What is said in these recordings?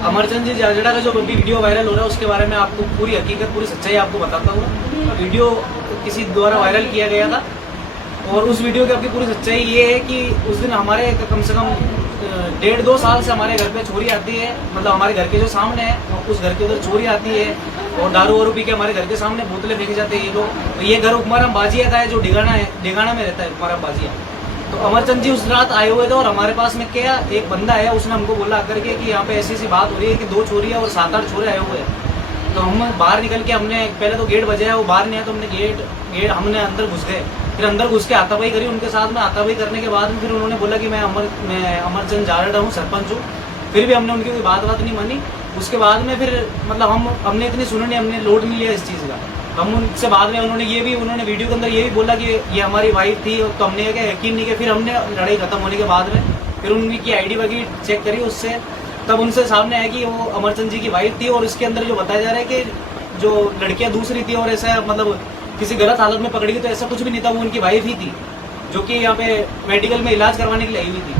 अमरचंद जी जाजड़ा का जो अभी वीडियो वायरल हो रहा है उसके बारे में आपको पूरी हकीकत पूरी सच्चाई आपको बताता हूँ। वीडियो किसी द्वारा वायरल किया गया था और उस वीडियो की आपकी पूरी सच्चाई ये है कि उस दिन हमारे कम से कम 1.5-2 साल से हमारे घर पे चोरी आती है। मतलब हमारे घर के जो सामने है उस घर के उधर चोरी आती है और दारू वारू पी के हमारे घर के सामने बोतलें फेंके जाते हैं ये लोग। तो ये घर उकमाराम बाजिया का है जो ढिगाना में रहता है उकमाराम बाजिया। तो अमरचंद जी उस रात आए हुए थे और हमारे पास में क्या एक बंदा है उसने हमको बोला करके कि यहाँ पे ऐसी ऐसी बात हो रही है कि 2 चोरी है और 7-8 चोरे आए हुए हैं। तो हम बाहर निकल के हमने पहले तो गेट बजाया, वो बाहर नहीं आया तो हमने गेट हमने अंदर घुस गए। फिर अंदर घुस के हाथापाई करी उनके साथ में। हाथापाई करने के बाद में फिर उन्होंने बोला कि मैं अमरचंद जाजड़ा हूँ, सरपंच हूँ। फिर भी हमने उनकी कोई बात नहीं मानी। उसके बाद में फिर मतलब हमने इतनी सुनी नहीं, हमने लोड नहीं लिया इस चीज़ का। हम उनसे बाद में उन्होंने वीडियो के अंदर ये भी बोला कि ये हमारी वाइफ थी। तो हमने यकीन नहीं किया। फिर हमने लड़ाई खत्म होने के बाद में फिर उनकी आईडी वगैरह चेक करी उससे, तब उनसे सामने आया कि वो अमरचंद जी की वाइफ थी। और इसके अंदर जो बताया जा रहा है कि जो लड़कियां दूसरी थी और ऐसा मतलब किसी गलत हालत में पकड़ी गई, तो ऐसा कुछ भी नहीं था। वो उनकी वाइफ ही थी जो कि यहाँ पे मेडिकल में इलाज करवाने के लिए आई हुई थी।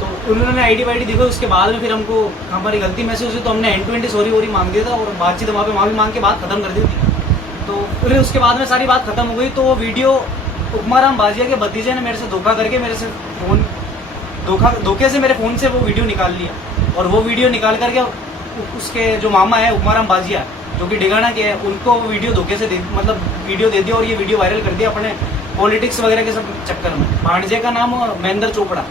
तो उन्होंने आईडी वाईडी देखो। उसके बाद में फिर हमको हमारी गलती महसूस हुई तो हमने एंड सॉरी मांग दिया था और बातचीत वहाँ पे माफी मांग के बात खत्म कर दी थी। तो फिर उसके बाद में सारी बात खत्म हो गई। तो वो वीडियो उकमाराम बाजिया के भतीजे ने मेरे से धोखा करके मेरे से धोखे से मेरे फोन से वो वीडियो निकाल लिया। और वो वीडियो निकाल करके उसके जो मामा है उकमाराम बाजिया जो कि ढिगाना के है, उनको वो वीडियो धोखे से वीडियो दे दिया और ये वीडियो वायरल कर दिया अपने पॉलिटिक्स वगैरह के सब चक्कर में। भांजे का नाम महेंद्र चोपड़ा।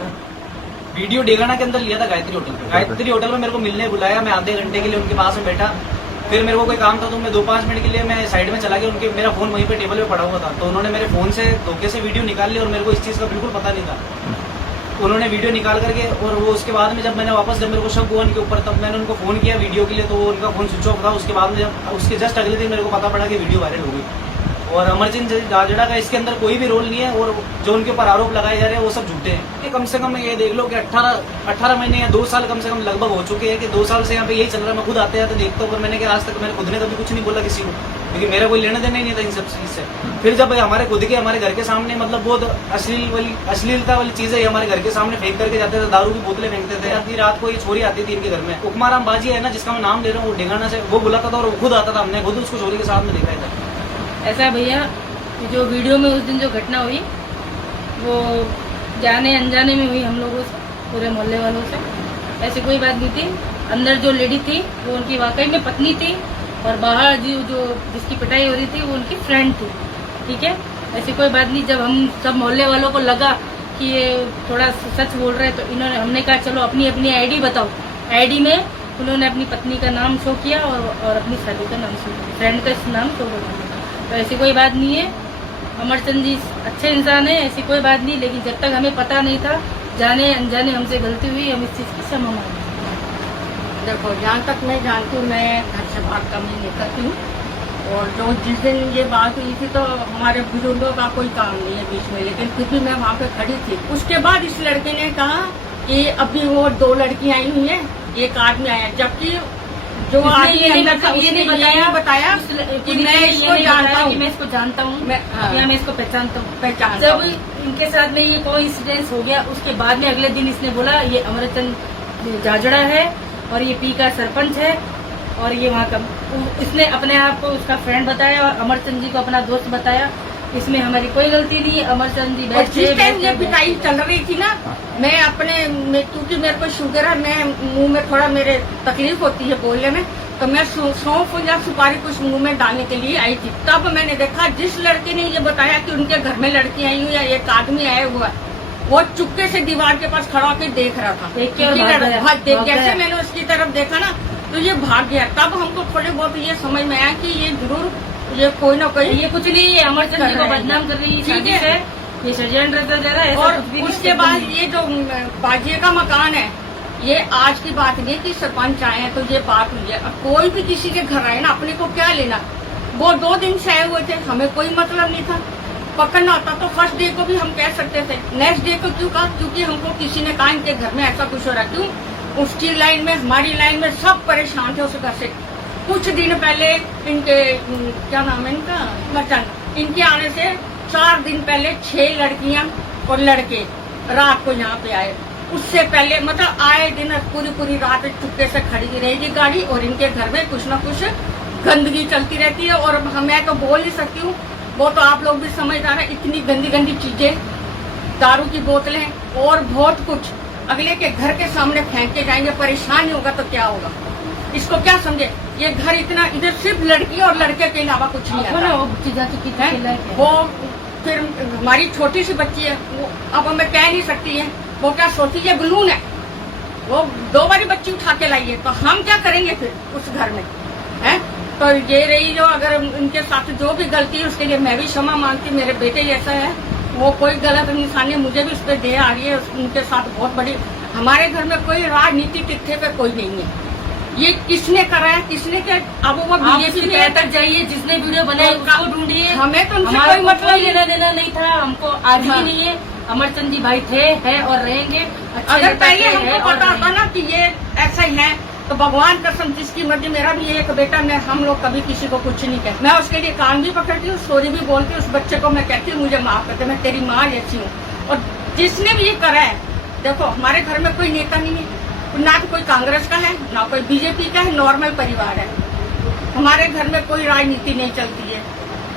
वीडियो ढिगाना के अंदर लिया था गायत्री होटल में मेरे को मिलने बुलाया। मैं आधे घंटे के लिए उनके पास में बैठा। फिर मेरे को कोई काम था तो मैं 2-5 मिनट के लिए मैं साइड में चला गया। मेरा फोन वहीं पे टेबल पे पड़ा हुआ था। तो उन्होंने मेरे फोन से धोखे से वीडियो निकाल ली और मेरे को इस चीज़ का बिल्कुल पता नहीं था। उन्होंने वीडियो निकाल करके और वो उसके बाद में जब मैंने वापस जब मेरे को शक हुआ उनके ऊपर, तब मैंने उनको फ़ोन किया वीडियो के लिए। तो उनका फ़ोन स्विच ऑफ था। उसके बाद में जब उसके जस्ट अगले दिन मेरे को पता पड़ा कि वीडियो वायरल हो गई। और अमरचंद जाजड़ा का इसके अंदर कोई भी रोल नहीं है। और जो उनके ऊपर आरोप लगाए जा रहे हैं वो सब झूठे हैं। ये कम से कम ये देख लो कि 18 महीने या 2 साल कम से कम लगभग हो चुके हैं कि 2 साल से यहाँ पे यही चल रहा है। मैं खुद आते देखता हूँ पर मैंने आज तक मैंने खुद ने कभी कुछ नहीं बोला किसी को, क्योंकि मेरा कोई लेना देना ही नहीं था इन सब चीज़ से। फिर जब हमारे खुद के हमारे घर के सामने मतलब बहुत अश्लीलता वाली चीज़ें हमारे घर के सामने फेंक करके जाते थे, दारू की बोतलें फेंकते थे। आधी रात को ये छोरी आती थी इनके घर में। उकमाराम बाजिया है ना जिसका मैं नाम ले रहा हूँ, वो ढिगाना से वो बुलाता था और वो खुद आता था। हमने खुद उसको छोरी के साथ में देखा था। ऐसा भैया जो वीडियो में उस दिन जो घटना हुई वो जाने अनजाने में हुई हम लोगों से, पूरे मोहल्ले वालों से। ऐसी कोई बात नहीं थी। अंदर जो लेडी थी वो उनकी वाकई में पत्नी थी और बाहर जो जिसकी पिटाई हो रही थी वो उनकी फ्रेंड थी। ठीक है, ऐसी कोई बात नहीं। जब हम सब मोहल्ले वालों को लगा कि ये थोड़ा सच बोल रहे हैं तो हमने कहा चलो अपनी आईडी बताओ। आईडी में उन्होंने अपनी पत्नी का नाम शो किया और अपनी शादी का नाम शो किया, फ्रेंड का नाम शो किया। तो ऐसी कोई बात नहीं है। अमरचंद जी अच्छे इंसान है, ऐसी कोई बात नहीं। लेकिन जब तक हमें पता नहीं था, जाने अनजाने हमसे गलती हुई, हम इस चीज़ की क्षमा मांगते हैं। देखो जहाँ तक मैं जानती हूँ मैं घर से बाहर कम नहीं निकलती हूँ। और जो जिस दिन ये बात हुई थी तो हमारे बुजुर्गों का कोई काम नहीं है बीच में, लेकिन फिर भी मैं वहाँ पे खड़ी थी। उसके बाद इस लड़के ने कहा कि अभी वो 2 लड़कियाँ आई हुई हैं, एक आदमी आया, जबकि जो आदमी अंदर था उसने ये बताया कि मैं इसको जानता हूँ, मैं इसको जानता हूँ, मैं इसको पहचानता हूँ। जब इनके साथ में ये कोइंसिडेंस हो गया उसके बाद में अगले दिन इसने बोला ये अमरचंद जाजड़ा है और ये पी का सरपंच है और ये वहाँ का। इसने अपने आप को उसका फ्रेंड बताया और अमरचंद जी को अपना दोस्त बताया। इसमें हमारी कोई गलती नहीं है। अमरचंद जी जिस टाइम ये पिटाई चल रही थी ना, मैं क्योंकि मेरे को शुगर है, मैं मुंह में थोड़ा मेरे तकलीफ होती है बोलने में, तो मैं सौंफ या सुपारी कुछ मुंह में डालने के लिए आई थी। तब मैंने देखा जिस लड़के ने ये बताया कि उनके घर में लड़की आई हुई है, एक आदमी आया हुआ, वो चुपके से दीवार के पास खड़ा होकर देख रहा था। जैसे मैंने उसकी तरफ देखा ना तो ये भाग गया। तब हमको थोड़े बहुत ये समझ में आया कि ये जरूर ये कोई ना कोई ये कुछ नहीं है, अमरचंद जी को बदनाम कर रही है, ठीक है, ये षड्यंत्र रहता जा रहा है। और उसके बाद ये जो बाजिए का मकान है, ये आज की बात नहीं कि सरपंच आए हैं तो ये बात हुई है। अब कोई भी किसी के घर आए ना, अपने को क्या लेना। वो 2 दिन से आए हुए थे, हमें कोई मतलब नहीं था। पकड़ना होता तो फर्स्ट डे को भी हम कह सकते थे, नेक्स्ट डे को क्यों कहा, क्योंकि हमको किसी ने कहा इनके घर में ऐसा कुछ हो रहा। क्यों उसकी लाइन में हमारी लाइन में सब परेशान थे उस घर से। कुछ दिन पहले इनके क्या नाम है इनका मचन, इनके आने से 4 दिन पहले 6 लड़कियां और लड़के रात को यहाँ पे आए। उससे पहले मतलब आए दिन पूरी पूरी रात चुपके से खड़ी रहेगी गाड़ी, और इनके घर में कुछ ना कुछ गंदगी चलती रहती है। और मैं तो बोल नहीं सकती हूँ, वो तो आप लोग भी समझदार हैं, इतनी गंदी गंदी चीजें, दारू की बोतलें और बहुत कुछ अगले के घर के सामने फेंक के जाएंगे। परेशान नहीं होगा तो क्या होगा, इसको क्या समझे। ये घर इतना, इधर सिर्फ लड़की और लड़के के अलावा कुछ नहीं आता है। वो फिर हमारी छोटी सी बच्ची है, वो अब मैं कह नहीं सकती है, वो क्या सोचती है बलून है, वो 2 बारी बच्ची उठा के लाई है, तो हम क्या करेंगे फिर उस घर में, है। तो ये रही जो, अगर उनके साथ जो भी गलती है उसके लिए मैं भी क्षमा मांगती। मेरे बेटे जैसा है, वो कोई गलत इंसान है, मुझे भी उस पर दया आ रही है, उनके साथ बहुत बड़ी। हमारे घर में कोई राजनीति तिथे पे कोई नहीं है। ये किसने करा है, किसने क्या, अब वो बीजेपी तक जाइए, जिसने वीडियो बनाई उसको ढूंढिए। हमें तो उनसे हमारा कोई मतलब लेना देना नहीं था, हमको आज भी नहीं है। अमरचंद जी भाई थे, है और रहेंगे। अगर पहले हमको पता होता ना कि ये ऐसा ही है, तो भगवान कसम जिसकी मर्जी, मेरा भी एक बेटा, मैं हम लोग कभी किसी को कुछ नहीं कहते। मैं उसके लिए कान भी पकड़ती हूँ, सॉरी भी बोलती हूँ, उस बच्चे को मैं कहती हूँ मुझे माफ करते, मैं तेरी माँ जैसी हूँ। और जिसने भी ये करा है, देखो हमारे घर में कोई नेता नहीं है, ना तो कोई कांग्रेस का है, ना कोई बीजेपी का है, नॉर्मल परिवार है। हमारे घर में कोई राजनीति नहीं चलती है,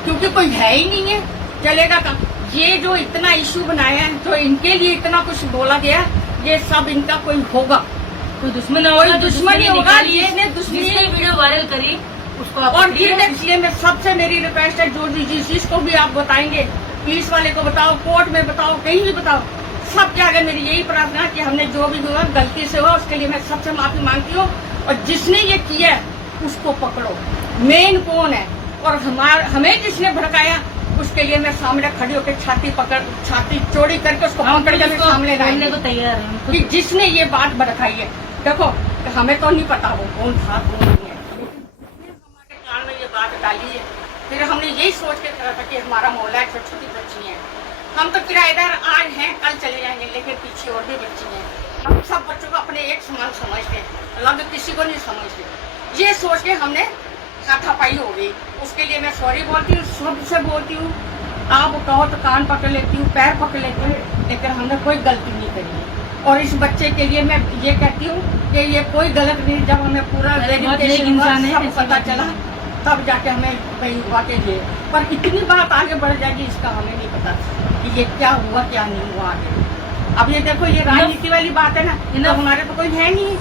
क्योंकि कोई है ही नहीं है, चलेगा कहाँ। ये जो इतना इशू बनाया है, जो इनके लिए इतना कुछ बोला गया, ये सब इनका कोई होगा, कोई दुश्मन होगा, दुश्मन ही होगा। जिसने वीडियो वायरल करी उसको। और फिर इसलिए मैं सबसे मेरी रिक्वेस्ट है, जो जिस चीज को भी आप बताएंगे, पुलिस वाले को बताओ, कोर्ट में बताओ, कहीं भी बताओ, सबके आगे मेरी यही प्रार्थना है कि हमने जो भी हुआ गलती से हुआ, उसके लिए मैं सबसे माफी मांगती हूँ। और जिसने ये किया उसको पकड़ो, मेन कौन है, और हमें जिसने भड़काया उसके लिए मैं सामने खड़ी होकर छाती चौड़ी करके उसको पकड़ के सामने लाने को तैयार है कि जिसने ये बात भड़काई है। देखो हमें तो नहीं पता वो कौन था कौन नहीं है, हमारे कान में ये बात डाली है। फिर हमने यही सोच के करा था कि हमारा मोहल्ला है, छोटी छोटी बच्ची है, हम तो किराएदार आज हैं कल चले जाएंगे, लेकिन पीछे और भी बच्ची हैं। हम सब बच्चों को अपने एक समान समझते हैं, अलग किसी को नहीं समझते। ये सोच के हमने हाथापाई हो गई, उसके लिए मैं सॉरी बोलती हूँ, सबसे बोलती हूँ। आप कहो तो कान पकड़ लेती हूँ, पैर पकड़ लेती हूँ, लेकिन हमने कोई गलती नहीं करी। और इस बच्चे के लिए मैं ये कहती हूँ कि ये कोई गलत नहीं, जब हमें पूरा इंसान है सब पता चला तब जाके हमें कहीं हुआ के लिए, पर इतनी बात आगे बढ़ जाएगी इसका हमें नहीं पता कि ये क्या हुआ क्या नहीं हुआ आगे। अब ये देखो, ये राजनीति वाली बात है ना, तो हमारे तो कोई है नहीं।